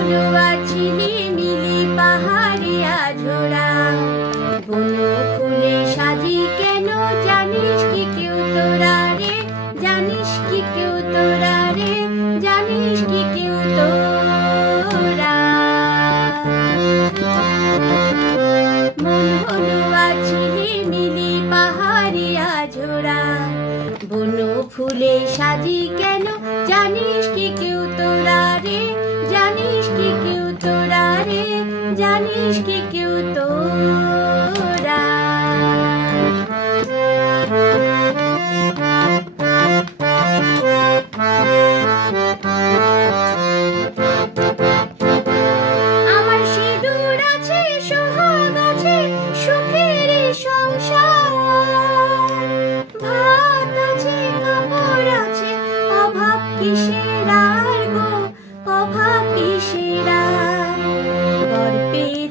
হলো আছিলি মিলি পাহাড়িয়া ঝোড়া, বন ফুলে সাজি কেন জানিস কি কেউ তোরা রে, জানিস কি কেউ তোরা রে, জানিস কি কেউ তোরা। মন হলো আছিলি মিলি পাহাড়িয়া ঝোড়া, বন ফুলে সাজি কেন জানিস কি কেউ তোরা রে, জানিস কি কেউ তোরা রে, জানিস কি কেউ তোরা। আমার সিঁদুর আছে সোহাগ আছে সুখের সংসার, ভাত আছে কাপড় আছে অভাব কিসের আর গো, অভাব কিসের আর। বর পেয়ে